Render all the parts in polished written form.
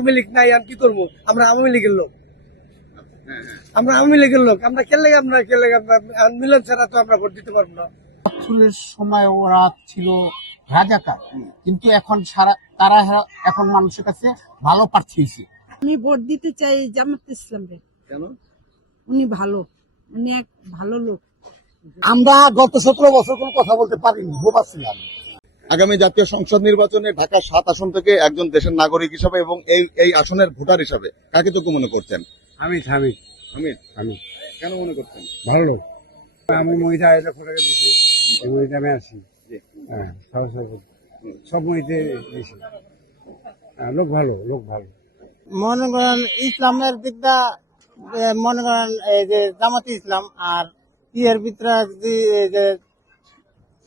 আওয়ামী লীগ নাই, আমি কি করবো? আমরা আওয়ামী লীগের লোক, আমরা আওয়ামী লীগের লোক, আমরা খেললে মিলন ছাড়া তো আমরা ভোট দিতে পারবো না। চুলের সময় ওরা ছিল রাজাকার, কিন্তু এখন তারা এখন মানুষের কাছে ভালো প্রার্থী হয়েছে। আমি ভোট দিতে চাই জামাত ইসলামকে। কেন? উনি ভালো, উনি এক ভালো লোক। আমরা গত 17 বছর কোনো কথা বলতে পারিনি, বোবা ছিলাম। আগামী জাতীয় সংসদ নির্বাচনে ঢাকা 7 আসন থেকে একজন দেশের নাগরিক হিসাবে এবং এই আসনের ভোটার হিসাবে কাকে যোগ্য মনে করছেন? আমি কেন মনে করছেন? ভালো লোক। আমি মহিলা এটা করে দিয়েছি, এই মহিলা আমি আছি, হ্যাঁ, সব মহিতে দিয়েছি। লোক ভালো। মনে করেন ইসলামের দিকটা মনে করেন এই যে জামাতে ইসলাম, আর ইয়ের ভিতরে যদি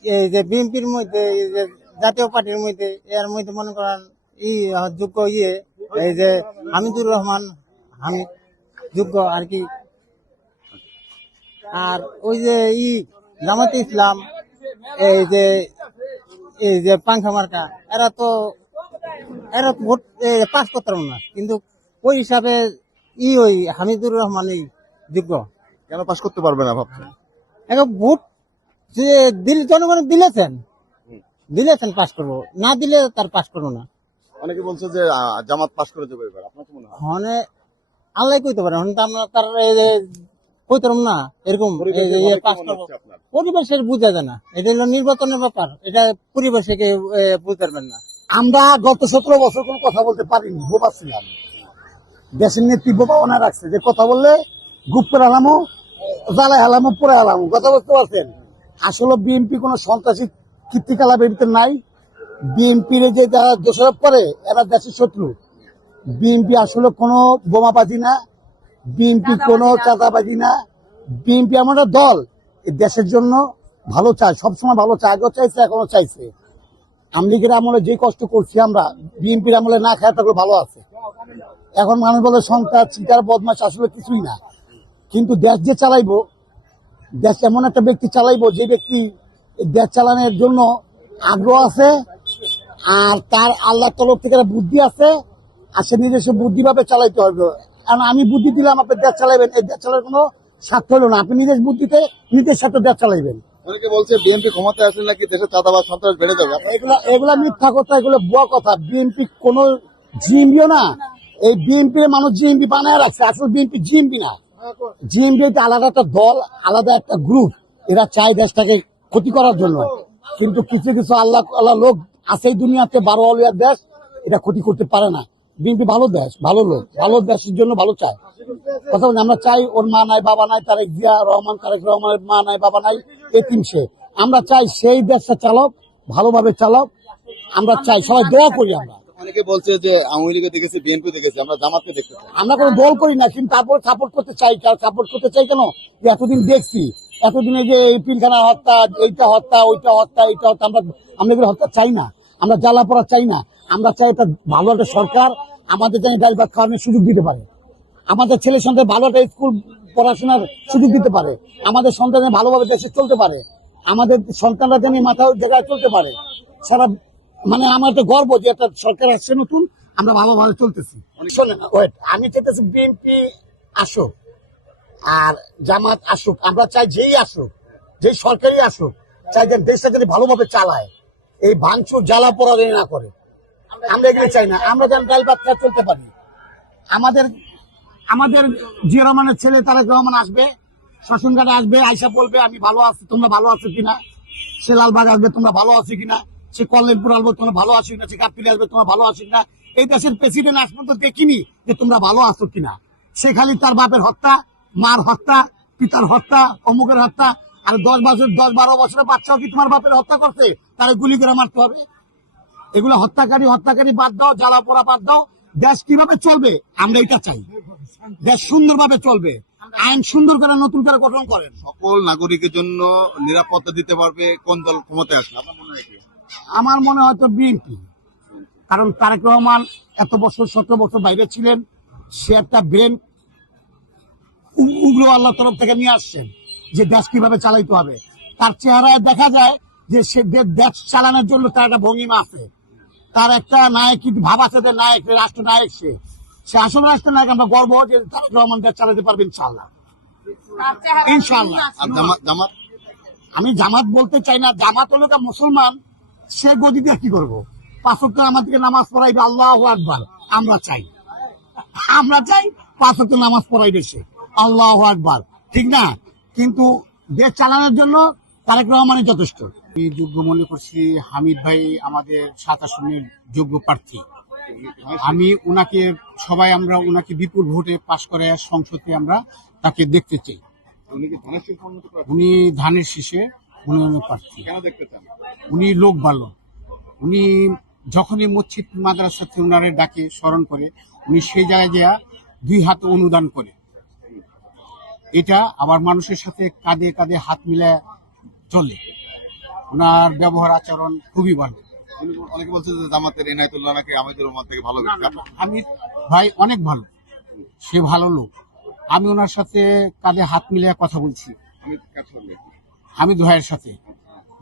এই যে বিএনপির মধ্যে, এই যে জাতীয় পার্টির মধ্যে, এর মধ্যে মনে করেন যোগ্য এই যে হামিদুর রহমান হামিদ যোগ্য আর কি। আর ওই যে জামাতে ইসলাম, এই যে পাংখা মার্কা, এরা ভোট পাস করতে পারবো না, কিন্তু ওই হিসাবে ওই হামিদুর রহমানই যোগ্য। কেন পাস করতে পারবে না ভাবছেন? এখন ভোট যে জনগণ দিলেছেন পাস করবো, না দিলে তার পাস করবো না। অনেকে বলছে যে জামাত পাস করে দেবে এবার, আপনার কি মনে হয়? হনে আল্লাহ কইতে পারে, হন তো আমরা তার কইতে পারবো না এরকম পাস করবো। পরিবেশের বুঝা যায় না, এটা হলো নির্বাচনের ব্যাপার, এটা পরিবেশকে বুঝতে পারবেন না। আমরা গত 17 বছর কোনো কথা বলতে পারিনি, বোবা ছিলাম। দেশের নেত্রী বোবা ওনা রাখছে যে কথা বললে গুপ করে হালামো, জ্বালায় হালামো, পরে হালামো, কথা বুঝতে পারছেন? আসলে বিএনপি কোনো সন্ত্রাসী কীর্তিকলাপ এর ভিতরে নাই। বিএনপির যে যারা দোষারোপ করে এরা দেশের শত্রু। বিএনপি আসলে কোনো বোমাবাজি না, বিএনপি কোনো চাঁদাবাজি না। বিএনপি এমন একটা দল দেশের জন্য ভালো চায়, সবসময় ভালো চায়, আগেও চাইছে, এখনো চাইছে। আমলিগের আমলে যে কষ্ট করছি আমরা, বিএনপির আমলে না খায় থাকলে ভালো আছে। এখন মানুষ বলে সন্ত্রাস, চিটার, বদমাশ, আসলে কিছুই না। কিন্তু দেশ যে চালাইবো, দেশ এমন একটা ব্যক্তি চালাইবো যে ব্যক্তি দেশ চালানোর জন্য আগ্রহ আছে, আর তার আল্লাহর তরফ থেকে বুদ্ধি আছে, আর সে নিজস্ব বুদ্ধিভাবে চালাইতে হবে। কারণ আমি বুদ্ধি দিলাম আপনি দেশ চালাইবেন, এই দেশ চালানোর কোনো স্বার্থ হলো না। আপনি নিজের বুদ্ধিতে নিজের সাথে দেশ চালাইবেন। অনেকে বলছে বিএনপি ক্ষমতায় আসলে নাকি দেশে চাঁদাবাজ সন্ত্রাস বেড়ে যাবে। এগুলা মিথ্যা কথা, এগুলো ভুয়া কথা। বিএনপি কোন জিএমপিও না, এই বিএনপি মানুষ জিএমপি বানায় রাখছে, আসলে বিএনপি জিএমপি না। জিএমপি আলাদা একটা দল, আলাদা একটা গ্রুপ, এরা চায় দেশটাকে ক্ষতি করার জন্য। কিন্তু কিছু আল্লাহ লোক আছে এই দুনিয়াতে, 12 অলিয়ার দেশ, এটা ক্ষতি করতে পারে না। বিএনপি ভালো দেশ, ভালো লোক, ভালো দেশের জন্য ভালো চায়। কথা বলছি, আমরা চাই ওর মা নাই বাবা নাই, তারেক রহমানের মা নাই বাবা নাই, এতিম সে। আমরা চাই সেই দেশটা চালক, ভালোভাবে চালক। আমরা চাই, সবাই দোয়া করি। আমরা অনেকে বলছে যে আওয়ামী লীগে দেখেছি, বিএনপি দেখেছি, আমরা জামাতকে দেখতে চাই। আমরা কোনো দল করি না, কিন্তু তারপর সাপোর্ট করতে চাই। সাপোর্ট করতে চাই কেন? এতদিন দেখছি, এতদিনে যে এই পিলখানা হত্যা, এইটা হত্যা, ওইটা হত্যা, এইটা হত্যা, আমরা এগুলো হত্যা চাই না। আমরা জ্বালা পড়া চাই না। আমরা চাই একটা ভালো একটা সরকার আমাদের যেন ডাল ভাত খাওয়ানোর সুযোগ দিতে পারে, আমাদের ছেলে সন্তান ভালো একটা স্কুল পড়াশোনার সুযোগ দিতে পারে, আমাদের সন্তানের ভালোভাবে দেশে চলতে পারে, আমাদের সন্তানরা যেন মাথা জায়গায় চলতে পারে। সারা মানে আমার একটা গর্ব যে একটা সরকার আসছে নতুন, আমরা ভালোভাবে চলতেছি। আমি চাইতেছি বিএনপি আসুক আর জামাত আসুক, আমরা চাই যেই আসুক, যেই সরকারই আসুক, চাই যেন দেশটা যদি ভালোভাবে চালায়, এই ভাঙচুর জ্বালা পোড়া না করে। আমরা এগুলো চাই না, আমরা যেন ডাল ভাত খেয়ে চলতে পারি। আমাদের জিয়া রহমানের ছেলে তারেক রহমান আসবে, শ্মশানঘাটে আসবে, আইসা বলবে আমি ভালো আছি, তোমরা ভালো আছো কিনা। সে লালবাগ আসবে, তোমরা ভালো আছো কিনা। সে কল্যাণপুর আসবে, তোমরা ভালো আছো কিনা। সে কাপ্তিরে আসবে, তোমরা ভালো আছো কিনা। এই দেশের প্রেসিডেন্ট আজ পর্যন্ত দেখিনি যে তোমরা ভালো আছো কিনা। সে খালি তার বাপের হত্যা, মার হত্যা, পিতার হত্যা, অমুকের হত্যা। আর 10-12 বছরের বাচ্চাও কি তোমার বাপের হত্যা করছে? তারা গুলি করে মারতে হবে? এগুলো হত্যাকারী বাদ দাও, জ্বালা পোড়া বাদ দাও। দেশ কিভাবে চলবে আমরা এটা চাই, দেশ সুন্দরভাবে চলবে, আইন সুন্দর করে নতুন করে গঠন করেন। সকল নাগরিকের জন্য নিরাপত্তা দিতে পারবে কোন দল ক্ষমতায় আসলে আপনার মনে হয়? আমার মনে হয় তো বিএনপি। কারণ তারেক রহমান এত বছর 17 বছর বাইরে ছিলেন, সে একটা ব্রেন উগ্র আল্লাহ তরফ থেকে নিয়ে আসছেন যে দেশ কিভাবে চালাইতে হবে। তার চেহারায় দেখা যায় যে সে দেশ চালানোর জন্য তার একটা ভঙ্গিমা আছে। তার একটা নায়ক কিন্তু ভাব আছে, যে নায়ক রাষ্ট্রনায়ক, সে আসলে রাষ্ট্রনায়ক। আমরা গর্ব যে তারেক রহমান দেশ চালাতে পারবে ইনশাআল্লাহ, ইনশাআল্লাহ। আর জামাত আমি জামাত বলতে চাই না, জামাত হলো একটা মুসলমান, সে গদি দিয়ে কি করবো? 5 ওয়াক্ত আমাদেরকে নামাজ পড়াইবে, আল্লাহু আকবার। আমরা চাই 5 ওয়াক্ত নামাজ পড়াইবে সে, আল্লাহু আকবার, ঠিক না? কিন্তু দেশ চালানোর জন্য তারেক রহমানই যথেষ্ট। আমি যোগ্য মনে করছি হামিদ ভাই আমাদের 7 আসনের যোগ্য প্রার্থী। আমি উনাকে আমরা উনাকে বিপুল ভোটে পাশ করে সংসদে আমরা তাকে দেখতে চাই। উনি কি ধানের শীষ মনোনীত প্রার্থী? উনি ধানের শীষে উন্নয়নের প্রার্থী। কেন দেখতে চান? উনি লোক ভালো। উনি যখনই মসজিদ মাদ্রাসাতে উনারে ডাকে, স্মরণ করে, উনি সেই জায়গায় যা 2 হাত অনুদান করে। এটা আবার মানুষের সাথে কাঁধে কাঁধে হাত মিলায় চলে। ওনার ব্যবহার আচরণ খুবই ভালো। অনেকে বলছে যে জামাতের এনায়েতুল্লাহ নাকি আমিদুর রহমান থেকে ভালো ব্যক্তি। হামিদ ভাই অনেক ভালো, সে ভালো লোক। আমি ওনার সাথে কাঁধে হাত মিলিয়ে কথা বলছি, হামিদ ভাইয়ের সাথে।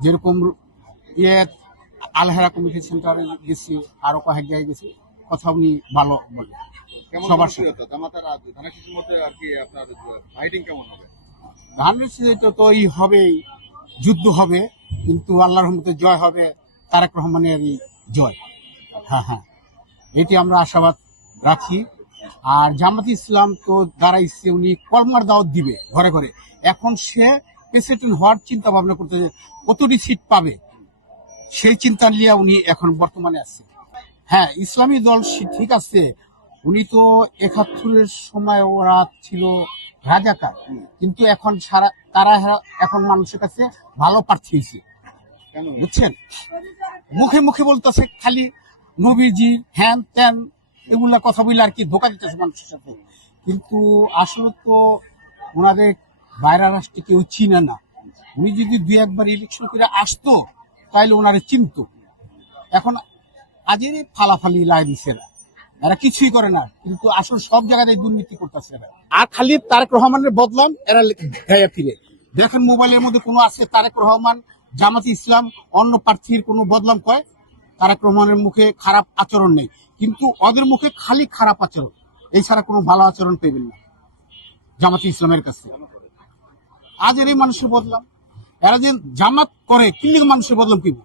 যেরকম আলহেরা কমিটি সেন্টারে গেছি, আরো কয়েক জায়গায় গেছি, কথা উনি ভালো বলে সবার সাথে। জামাতের আর ধানের শীষের মধ্যে আর কি আপনার ফাইটিং কেমন হবে? ধানের শীষে তো হবেই, যুদ্ধ হবে, কিন্তু আল্লাহর রহমতে জয় হবে তারেক রহমানেরই জয়। হ্যাঁ, এটি আমরা আশাবাদ রাখি। আর জামাত ইসলাম তো দাঁড়াইছে, উনি কলমার দাওয়াত দিবে ঘরে ঘরে। এখন সে প্রেসিডেন্ট হওয়ার চিন্তা ভাবনা করতেছে, কতটি সিট পাবে সেই চিন্তা নিয়ে উনি এখন বর্তমানে আছে। হ্যাঁ, ইসলামী দল ঠিক আছে, উনি তো 71-এর সময় ওরা ছিল রাজাকার, কিন্তু এখন তারা এখন মানুষের কাছে ভালো প্রার্থী হয়েছে, বুঝছেন? মুখে মুখে বলতেছে খালি নবীজি হ্যান ত্যান এগুলা কথা বলে আর কি ধোকা দিতেছে মানুষের সাথে। কিন্তু আসলে তো ওনাদের বাইরের রাষ্ট্রে কেউ চিনে না। উনি যদি 2-1 ইলেকশন করে আসতো তাহলে ওনারে চিনত। এখন আজের ফালাফালি লাই দিচ্ছে এরা কিছুই করে না, কিন্তু আসলে সব জায়গায় দুর্নীতি করতেছে এরা। আর খালি তারেক রহমানের বদলাম এরা গায়ে ফিরে। দেখেন মোবাইলের মধ্যে কোনো আছে তারেক রহমান, জামাত ইসলাম, অন্য প্রার্থীর কোনো বদলাম কয়। তারেক রহমানের মুখে খারাপ আচরণ নেই, কিন্তু ওদের মুখে খালি খারাপ আচরণ, এছাড়া কোনো ভালো আচরণ পেবেন না জামাত ইসলামের কাছে। আজের এই মানুষের বদলাম, এরা যে জামাত করে কিল্লিগা মানুষের বদলাম কিব,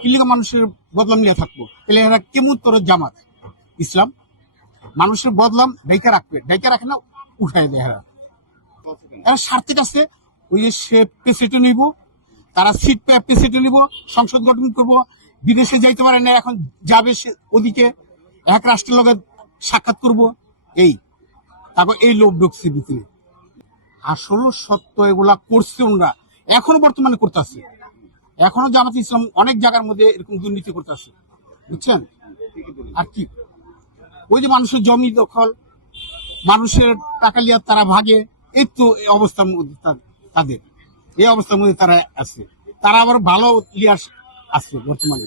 কিল্লিগা মানুষের বদলাম নিয়ে থাকবো, তাহলে এরা কেমন তোর জামাত ইসলাম মানুষের বদলাম ডাইকা রাখে না, উঠাই দেয়। এরা স্বার্থের কাছে ওই যে সে প্রেসিডেন্ট নিব, তারা সিট পেয়ে প্রেসিডেন্ট নিব, সংসদ গঠন করব, বিদেশে যাইতে পারে না, এখন যাবে সে ওদিকে, এক রাষ্ট্রের লগে সাক্ষাৎ করব, তারপর এই লোক ঢুকছে ভিতরে। আসলে সত্য এগুলা করছে ওনারা, এখনো বর্তমানে করতেছে। এখনো জামাত ইসলাম অনেক জায়গার মধ্যে এরকম দুর্নীতি করতেছে, বুঝছেন? আর কি ওই যে মানুষের জমি দখল, মানুষের টাকা লিয়া তারা ভাগে, এই তো এই অবস্থার মধ্যে তাদের এই অবস্থার মধ্যে তারা আছে। তারা আবার ভালো লিয়া আছে বর্তমানে।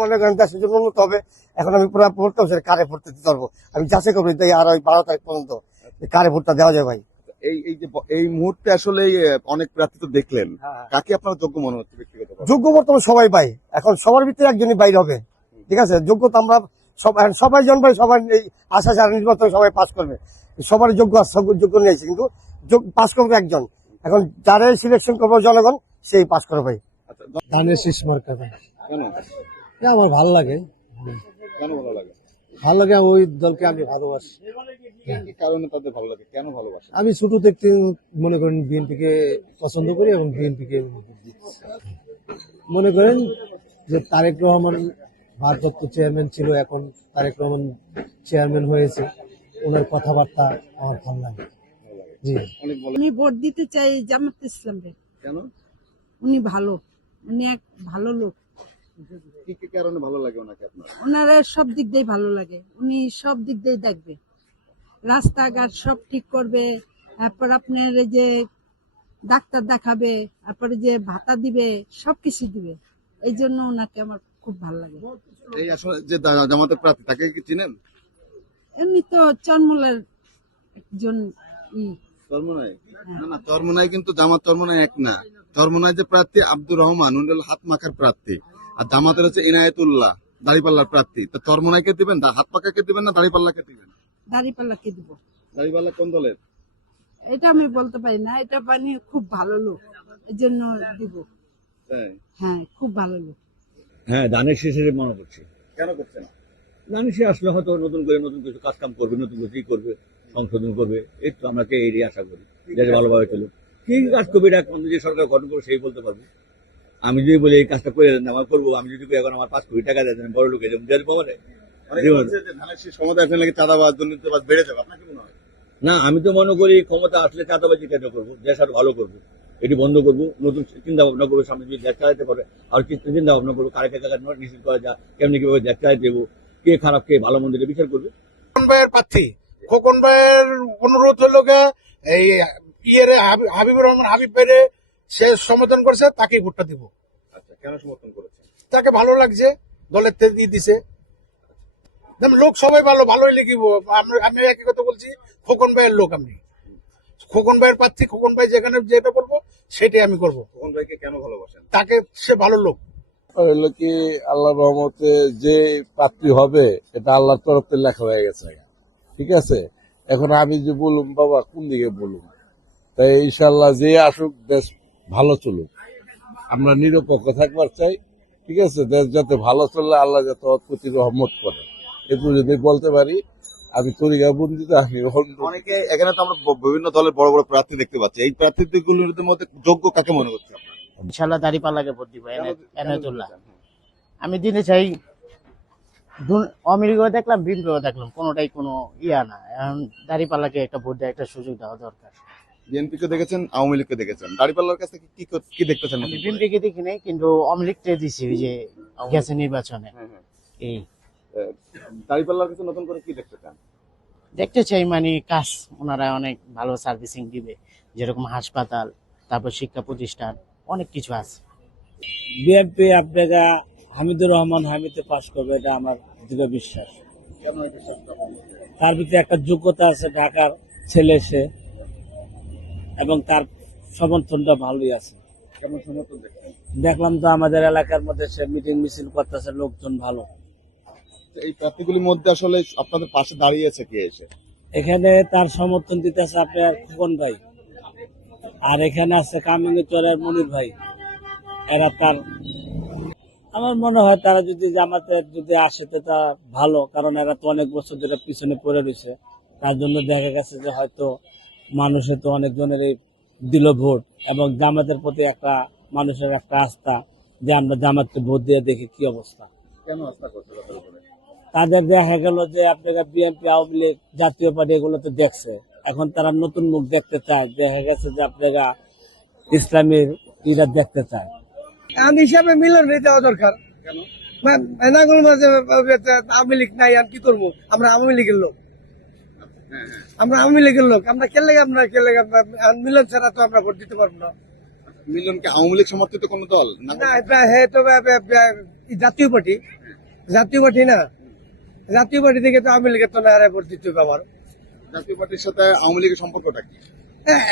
মনে করেন দেশের জন্য উন্নত হবে। এখন আমি পুরো ভোটটা কারে ভোটটা দিতে পারবো, আমি যাচাই করবো আর ওই 12 তারিখ পর্যন্ত কারে ভোটটা দেওয়া যায় ভাই। এই মুহূর্তে আসলে অনেক প্রার্থী তো দেখলেন, কাকে আপনার যোগ্য মনে হচ্ছে ব্যক্তিগত? যোগ্য বর্তমানে সবাই ভাই, এখন সবার ভিতরে একজনই বাইরে হবে, ঠিক আছে? যোগ্যতা আমরা সবাই জন ভাই, সবাই এই আশা যারা নির্বাচন সবাই পাস করবে, সবার যোগ্য যোগ্য নিয়েছে, কিন্তু পাস করবে একজন। এখন যারা সিলেকশন করবো জনগণ সেই পাস করবে ভাই। ধানের শীষ মার্কা ভাই। কেন আমার ভালো লাগে, কেন ভালো লাগে? ভালো লাগে, ওই দলকে আমি ভালোবাসি। কি কারণে তাদের ভালো লাগে, কেন ভালোবাসে? আমি ছোট থেকে মনে করেন বিএনপিকে পছন্দ করি এবং বিএনপিকে মনে করেন যে তারেক রহমান ভারপ্রাপ্ত চেয়ারম্যান ছিল, এখন তারেক রহমান চেয়ারম্যান হয়েছে, ওনার কথাবার্তা আমার ভালো লাগে। জি, আমি ভোট দিতে চাই জামাত ইসলামকে। কেন? উনি ভালো, উনি এক ভালো লোক। কি কি কারণে ভালো লাগে ওনাকে আপনার? ওনারা সব দিক দিয়ে ভালো লাগে, উনি সব দিক দিয়ে দেখবে, রাস্তাঘাট সব ঠিক করবে, তারপর আপনার এই যে ডাক্তার দেখাবে, তারপরে যে ভাতা দিবে, সবকিছু দিবে। এই জন্য ওনাকে আমার খুব ভালো লাগে। এই আসলে যে জামাতের প্রার্থী তাকে কি চিনেন? এমনি তো চরমলের একজন চরমনাই? না, চরমনাই কিন্তু জামাত চরমনাই এক না। চরমনাই যে প্রার্থী আব্দুর রহমান, উনি হাত মাখার প্রার্থী, আর জামাতের হচ্ছে এনায়েতুল্লাহ, দাঁড়িপাল্লার প্রার্থী, তো চরমোনাইকে দিবেন, হাত পাকাকে দিবেন না দাঁড়িপাল্লাকে দিবেন? দাঁড়িপাল্লাকে দিব। দাঁড়িপাল্লা কোন দলের? এটা আমি বলতে পারি না, এটা মানে খুব ভালো লোক, এই জন্য দিব। হ্যাঁ, খুব ভালো লোক। হ্যাঁ, ধানের শেষে মনে করছি। কেন করছেন? ধানের শেষে আসলে হয়তো নতুন করে নতুন কিছু কাজ কাম করবে, নতুন কিছু করবে, সংশোধন করবে, এই তো আমরা এই আশা করি যাতে ভালোভাবে চলুক। কি কাজ করবে এটা এখন যে সরকার গঠন করবে সেই বলতে পারবে। আমি যদি বলি এই কাজটা করে দেন আমার করবো, আমি যদি এখন আমার 5 কোটি টাকা দেন বড় লোকে দেওয়ার পারে ধানের শীষ ক্ষমতায় আসলে নাকি চাঁদাবাজ দুর্নীতিবাজ বেড়ে যাবে, আপনার কি মনে হয়? না। আমি তো মনে করি ক্ষমতা আসলে চাঁদাবাজি কেন করবো, দেশ আর ভালো করবো, এটি বন্ধ করবো, নতুন চিন্তা ভাবনা করবো, সামনে যদি দেশ চালাতে পারে আর কি চিন্তা ভাবনা করবো, কারে কাকা নিশ্চিত করা যায়, কেমনি কিভাবে দেশ চালাতে দেবো, কে খারাপ কে ভালো মন্দিরে বিচার করবে। খোকন ভাইয়ের প্রার্থী, খোকন ভাইয়ের অনুরোধ হলো এই হাবিবুর রহমান হাবিব ভাইরে সে সমর্থন করছে, তাকে ভোটটা দিব। আচ্ছা, কেন সমর্থন করেছেন? তাকে ভালো লাগছে, দলের থেকে দিয়ে দিছে। লোক সবাই ভালো ভালো হইলে কি আমি একই কথা বলছি, খোকন ভাইয়ের লোক আমি, খোকন ভাইয়ের প্রার্থী, খোকন ভাই যেখানে যেটা করবো সেটাই আমি করবো। খোকন ভাইকে কেন ভালোবাসেন? তাকে, সে ভালো লোক। হইলো কি আল্লাহর রহমতে যে প্রার্থী হবে এটা আল্লাহর তরফ থেকে লেখা হয়ে গেছে, ঠিক আছে। এখন আমি যে বলুম বাবা কোন দিকে বলুম, তাই ইনশাল্লাহ যে আসুক দেশ ভালো চলুক, আমরা নিরপেক্ষ থাকবার চাই, ঠিক আছে। দেশ যাতে ভালো চললে আল্লাহ যাতে ওর প্রতি রহমত করে, এটুকু যদি বলতে পারি। আমি তরিকা বন্দিত আসি। অনেকে এখানে তো আমরা বিভিন্ন দলের বড় বড় প্রার্থী দেখতে পাচ্ছি, এই প্রার্থীগুলোর মধ্যে যোগ্য কাকে মনে করছে আপনার? ইনশাল্লাহ দাঁড়িপাল্লাকে ভোট দিব, এনায়েতুল্লাহ। আমি দিতে চাই, আমেরিকাও দেখলাম বিএনপিও দেখলাম, কোনোটাই কোনো ইয়া না। এখন দাঁড়িপাল্লাকে একটা ভোট দেওয়ার একটা সুযোগ দেওয়া দরকার। বিএনপি কে দেখেছেন, আওয়ামী লীগকে দেখেছেন, দাঁড়িপাল্লার কাছে কি দেখতেছেন? আমি বিএনপিকে দেখি নাই, কিন্তু আওয়ামী লীগকে দিছি ওই যে গেছে নির্বাচনে। এই দাঁড়িপাল্লার কাছে নতুন করে কি দেখতে চান? দেখতে চাই মানে কাজ, ওনারা অনেক ভালো সার্ভিসিং দিবে, যেরকম হাসপাতাল, তারপর শিক্ষা প্রতিষ্ঠান, অনেক কিছু আছে। বিএনপি আপনারা হামিদুর রহমান হামিদে পাশ করবে, এটা আমার দৃঢ় বিশ্বাস। তার ভিতরে একটা যোগ্যতা আছে, ঢাকার ছেলে সে, এবং তার সমর্থনটা ভালোই আছে। কেমন সমর্থন দেখছেন? দেখলাম তো আমাদের এলাকার মধ্যে সে মিটিং মিছিল করতেছে, লোকজন ভালো। এই প্রার্থীগুলির মধ্যে আসলে আপনাদের পাশে দাঁড়িয়েছে কে এসে? এখানে তার সমর্থন দিতেছে আপনার খোকন ভাই, আর এখানে আছে কামিনীচরের মনির ভাই। এরা তার, আমার মনে হয় তারা যদি জামাতে যদি আসে তো তা ভালো, কারণ এরা তো অনেক বছর ধরে পিছনে পড়ে রয়েছে। তার জন্য দেখা গেছে যে হয়তো মানুষের তো অনেকজনের এই দিল ভোট, এবং জামাতের প্রতি একটা মানুষের একটা আস্থা যে আমরা জামাতকে ভোট দিয়ে দেখি কি অবস্থা। কেন আস্থা করছে তাদের উপরে? তাদের দেখা গেল যে আপনারা বিএনপি আওয়ামী লীগ জাতীয় পার্টি এগুলো তো দেখছে, এখন তারা নতুন মুখ দেখতে চায়। দেখা গেছে যে আপনারা ইসলামের ইরা দেখতে চায়। আমি হিসাবে মিলন রে দেওয়া দরকার। আওয়ামী লীগ নাই, আমি কি করবো? আমরা আওয়ামী লীগের লোক, আমরা আওয়ামী লীগের লোক, আমরা খেললে মিলন ছাড়া তো আমরা ভোট দিতে পারবো না। মিলনকে আওয়ামী লীগ সমর্থিত কোন দল না? হ্যাঁ, তবে জাতীয় পার্টি, জাতীয় পার্টি না, জাতীয় পার্টি থেকে তো আওয়ামী লীগের তো না ভোট দিতে হবে আমার। জাতীয় পার্টির সাথে আওয়ামী লীগের সম্পর্কটা কি?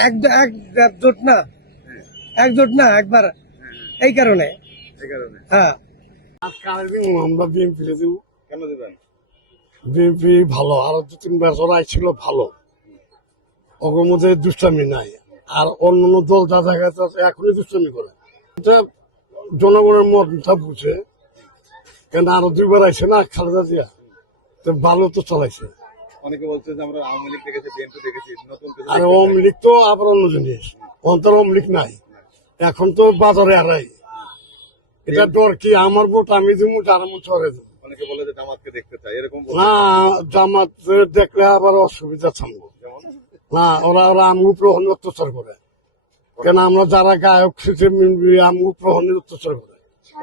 একজোট না, একজোট না একবার, এই কারণে। হ্যাঁ, আমরা বিএনপি দেব। কেন দেবেন? বিএনপি ভালো, আরো 2-3 বছর ছিল ভালো, ওর মধ্যে দুষ্টামি নাই। আর অন্যান্য দল যা দেখা যাচ্ছে এখনই দুষ্টামি করে, এটা জনগণের মতটা বুঝে। কেন আরো 2বার আইছে না খালেদা জিয়া, তো ভালো তো চলাইছে। অনেকে বলছে যে আমরা আওয়ামী লীগ দেখেছি, বিএনপি দেখেছি, নতুন আর আওয়ামী লীগ তো আবার অন্য জিনিস, অন্তর আওয়ামী লীগ নাই, এখন তো বাজারে আড়াই। এটা ডর কি, আমার ভোট আমি দিব, যার মন চলে দেবো। অনেকে বলে যে জামাতকে দেখতে চাই, এরকম না, জামাত দেখলে আবার অসুবিধা থাকবো না। ওরা আমু প্রহণ অত্যাচার করে, কেন আমরা যারা গায়ক আমু প্রহণের অত্যাচার করে।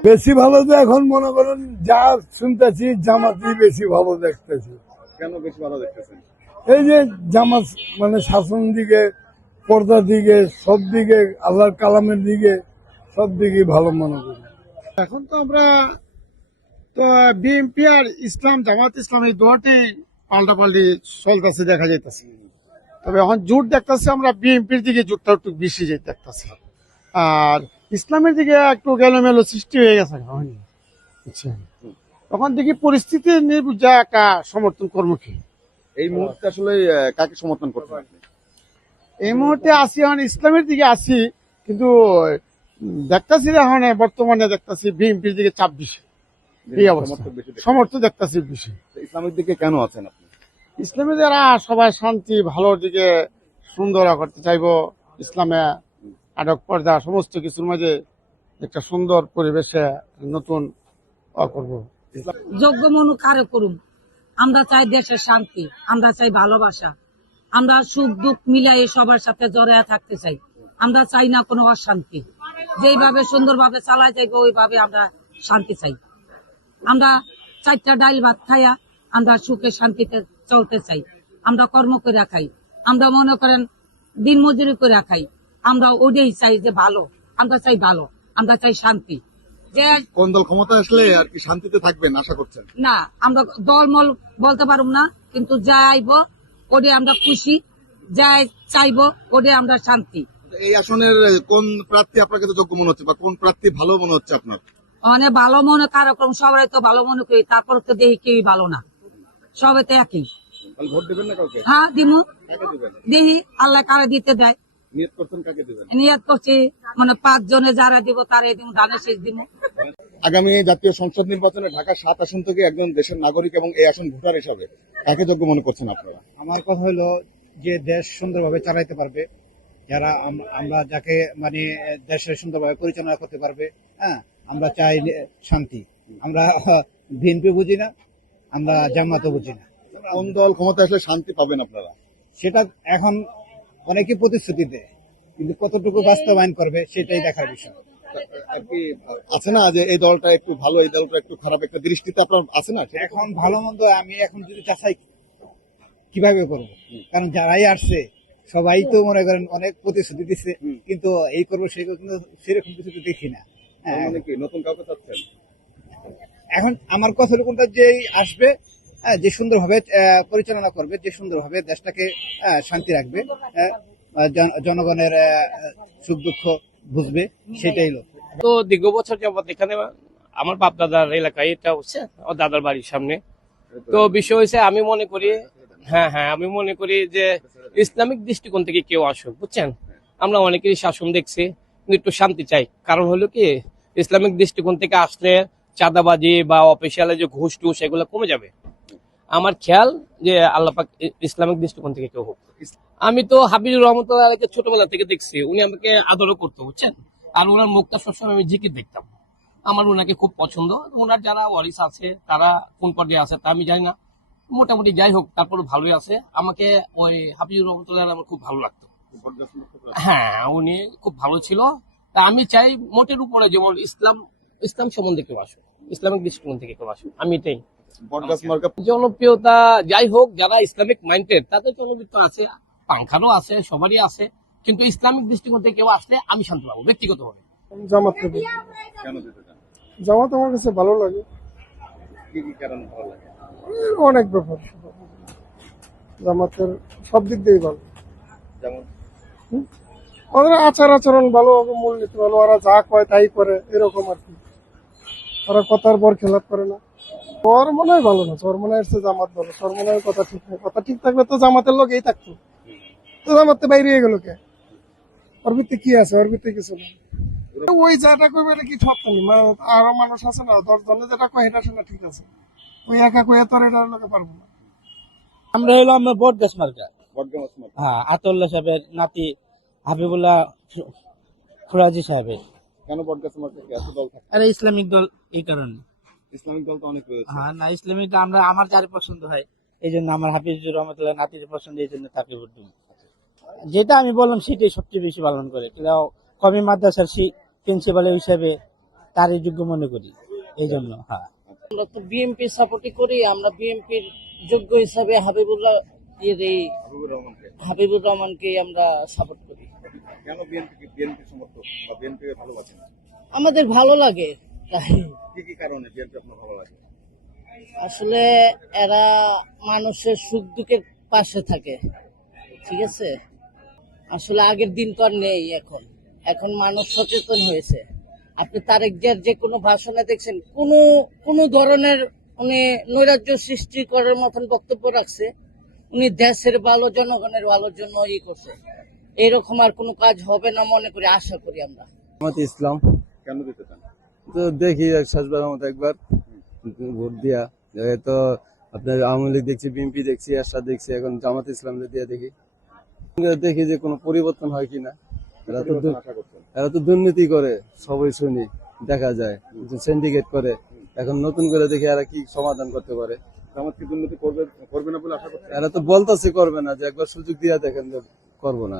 বেশি ভালো তো এখন মনে করেন যা শুনতেছি জামাতই বেশি ভালো দেখতেছি। কেন বেশি ভালো দেখতেছেন? এই যে জামাত মানে শাসন দিকে, পর্দার দিকে, সব দিকে, আল্লাহর কালামের দিকে, সব দিকে ভালো মনে করি। এখন তো আমরা তো বিএনপি আর ইসলাম, জামাত ইসলাম এই দুটাই পাল্টাপাল্টি চলতেছে দেখা যাইতেছে। তবে এখন জোট দেখতেছে আমরা বিএনপির দিকে, জোটটা একটু বেশি যেতে দেখতেছে, আর ইসলামের দিকে একটু গেলোমেলো সৃষ্টি হয়ে গেছে। তখন দেখি পরিস্থিতি নির্বুঝা একটা সমর্থন কর্মকে এই মুহূর্তে আসলে কাকে সমর্থন করছেন আপনি? এই মুহূর্তে আসি এখন ইসলামের দিকে আসি, কিন্তু দেখতেছি এখন বর্তমানে দেখতেছি বিএনপির দিকে চাপ বেশি, এই অবস্থা সমর্থক বেশি দেখছেন। সমর্থন দেখতেছি বেশি। তো ইসলামের দিকে কেন আছেন আপনি? ইসলামে যারা সবাই শান্তি ভালোর দিকে সুন্দর করতে চাইবো, ইসলামে আটক পর্দা সমস্ত কিছুর মাঝে একটা সুন্দর পরিবেশে নতুন করবো। যোগ্য মনু কারে করুম। আমরা চাই দেশের শান্তি, আমরা চাই ভালোবাসা, আমরা সুখ দুঃখ মিলাই সবার সাথে জড়ায় থাকতে চাই। আমরা চাই না কোনো অশান্তি, যেইভাবে সুন্দরভাবে চালা যাইবে ওইভাবে আমরা শান্তি চাই। আমরা 4টা ডাইল ভাত খাইয়া আমরা সুখে শান্তিতে চলতে চাই। আমরা কর্ম করে খাই, আমরা মনে করেন দিন মজুরি করে খাই, আমরা ওটাই চাই যে ভালো, আমরা চাই ভালো, আমরা চাই শান্তি। যে কোন দল ক্ষমতা আসলে আর কি শান্তিতে থাকবেন আশা করছেন? না আমরা দলমল বলতে পারব না, কিন্তু যা আইব ওটা আমরা খুশি, যা চাইবো ওটা আমরা শান্তি। এই আসনের কোন প্রার্থী আপনার কাছে যোগ্য মনে হচ্ছে বা কোন প্রার্থী ভালো মনে হচ্ছে আপনার? মানে ভালো মনে কারক্রম সবাই তো ভালো মনে করি, তারপর তো দেখি কেউই ভালো না, সবাই তো একই। তাহলে ভোট দেবেন না কাউকে? হ্যাঁ দিমু, কাকে দেবেন? দেখি আল্লাহ কারে দিতে দেয়। নিয়ত করছেন কাকে দেবেন? নিয়ত করছি মানে 5 জনে যারা দিব তারে দিব, ধানের শেষ দিব। আগামী জাতীয় সংসদ নির্বাচনে ঢাকা 7 আসন থেকে একজন দেশের নাগরিক এবং এই আসন ভোটার হিসাবে কাকে যোগ্য মনে করছেন আপনারা? আমার কথা হলো যে দেশ সুন্দরভাবে চালাইতে পারবে, যারা আমরা যাকে মানে দেশের সুন্দরভাবে পরিচালনা করতে পারবে। হ্যাঁ, আমরা চাই শান্তি। আমরা বিএনপি বুঝি না, আমরা জামাতও বুঝি না। কোন দল ক্ষমতা আসলে শান্তি পাবেন আপনারা? সেটা এখন অনেকে প্রতিশ্রুতি দেয়, কিন্তু কতটুকু বাস্তবায়ন করবে সেটাই দেখার বিষয়। আর কি আছে না যে এই দলটা একটু ভালো, এই দলটা একটু খারাপ, একটা দৃষ্টিতে আপনার আছে না? এখন ভালো মন্দ আমি এখন যদি চাষাই কিভাবে করব, কারণ যারাই আসছে সবাই তো মনে করেন অনেক প্রতিশ্রুতি দিচ্ছে, কিন্তু এই করবো সেই করবো, কিন্তু সেরকম কিছু তো দেখি না। হ্যাঁ, মানে কি নতুন কাউকে চাচ্ছেন? এখন আমার কথা কোনটা যে আসবে, যে সুন্দরভাবে পরিচালনা করবে, যে সুন্দরভাবে দেশটাকে শান্তি রাখবে, জনগণের সুখ দুঃখ বুঝবে, সেটাই লোক। তো দীর্ঘ বছর যাবত এখানে আমার বাপ দাদার এলাকায় এটা হচ্ছে, আমার দাদার বাড়ির সামনে। তো বিষয় হয়েছে আমি মনে করি, আমি মনে করি যে ইসলামিক দৃষ্টিকোণ থেকে কেউ আসুক, বুঝছেন। আমরা অনেকেরই শাসন দেখছি, কিন্তু একটু শান্তি চাই। কারণ হলো কি, ইসলামিক দৃষ্টিকোণ থেকে আসলে চাঁদাবাজি বা অফিসিয়ালে যে ঘুষ টুস এগুলো কমে যাবে। আমার খেয়াল যে আল্লাহ পাক ইসলামিক দৃষ্টিকোণ থেকে কেউ হোক। আমি তো হাবিবুর রহমতুল্লাহকে ছোটবেলা থেকে দেখছি, উনি আমাকে আদরও করতো, বুঝছেন। আর ওনার মুখটা সবসময় আমি জিকির দেখতাম, আমার ওনাকে খুব পছন্দ। ওনার যারা ওয়ারিস আছে তারা কোন পর্যায়ে আছে তা আমি জানি না, মোটামুটি যাই হোক তারপর ভালোই আছে। আমাকে ওই হাবিবুর রহমতুল্লাহ আমার খুব ভালো লাগতো। হ্যাঁ, উনি খুব ভালো ছিল। তা আমি চাই মোটের উপরে যেমন ইসলাম সম্বন্ধে কেউ আসুক, ইসলামিক দৃষ্টিকোণ থেকে কেউ আসুক, আমি এটাই। বটগাছ মার্কা জনপ্রিয়তা যাই হোক, যারা ইসলামিক মাইন্ডেড তাদের জনপ্রিয়তা আছে, পাংখারও আছে, সবারই আছে, কিন্তু ইসলামিক দৃষ্টিকোণ থেকে কেউ আসলে আমি শান্তি পাবো ব্যক্তিগতভাবে। জামাত কেন দিতে চান? জামাত আমার কাছে ভালো লাগে, কি কি কারণ ভালো লাগে? অনেক ব্যাপার। জামাতের সব দিক দিয়েই ভালো, যেমন ওদের আচার আচরণ ভালো, মূলনীতি ভালো, ওরা যা কয় তাই করে, এরকম আর কি। ওরা কথার পর খেলাপ করে না। ওর মনে হয় ভালো না, ওর মনে হচ্ছে জামাত ভালো, ওর মনে হয় কথা ঠিক নেই। কথা ঠিক থাকলে তো জামাতের লোকেই থাকতো, তো জামাতে বাইরে গেল কে? ওর ভিত্তি কি আছে? ওর ভিত্তি কিছু নেই। ওই যেটা করবে এটা কি সত্য নেই, আরো মানুষ আছে না, 10 জনে যেটা কয় এটা শোনা ঠিক আছে, ওই একা কয়ে তোর এটা লোকে পারবো না। আমরা হলাম বটগাছ মার্কা। বটগাছ মার্কা। হ্যাঁ, আতউল্লাহ সাহেবের নাতি হাবিবুল্লাহ ফুরাজি সাহেবের। কেন বটগাছ মার্কা? এত দল থাকে? আরে ইসলামিক দল, এই কারণে। ইসলামিক দল তো অনেক রয়েছে। হ্যাঁ, না ইসলামিক আমার যার পছন্দ হয়, এই জন্য আমার হাফিজুর রহমতুল্লাহ নাতির পছন্দ, এই জন্য তাকে ভোট দিই। যেটা আমি বললাম সেটাই সবচেয়ে বেশি পালন করে। কমি মাদ্রাসার প্রিন্সিপাল হিসেবে তারই যোগ্য মনে করি, এই জন্য। হ্যাঁ, আমরা তো বিএনপি সাপোর্টই করি। আমরা বিএনপির যোগ্য হিসাবে হাবিবুর রহমানকে আমরা সাপোর্ট করি। কেন বিএনপি সমর্থক বা বিএনপি ভালোবাসেন? আমাদের ভালো লাগে। তাই কি কি কারণে বিএনপি আপনার ভালো লাগে? আসলে এরা মানুষের সুখ দুঃখের পাশে থাকে, ঠিক আছে। আসলে আগের দিন তো আর নেই, এখন মানুষ সচেতন হয়েছে। আপনি তারেক জিয়ার যে কোনো ভাষণে দেখছেন কোনো ধরনের উনি নৈরাজ্য সৃষ্টি করার মতন বক্তব্য রাখছে। উনি দেশের ভালো, জনগণের ভালোর জন্য করছে। এরকম আর কোনো কাজ হবে না মনে করি, আশা করি আমরা। ইসলাম কেন দিতে চান? তো দেখি শেষবারের মতো একবার ভোট দিয়া, তো আপনার আওয়ামী লীগ দেখছি, বিএনপি দেখছি, এরশাদ দেখছি, এখন জামাত ইসলাম দিয়ে দেখি দেখি যে কোনো পরিবর্তন হয় কিনা। এরা তো দুর্নীতি করে, সবাই শুনি, দেখা যায় সিন্ডিকেট করে। এখন নতুন করে দেখি এরা কি সমাধান করতে পারে। জামাত কি দুর্নীতি করবে না বলে আশা করছেন? এরা তো বলতেছে করবে না, যে একবার সুযোগ দিয়া দেখেন, করবো না।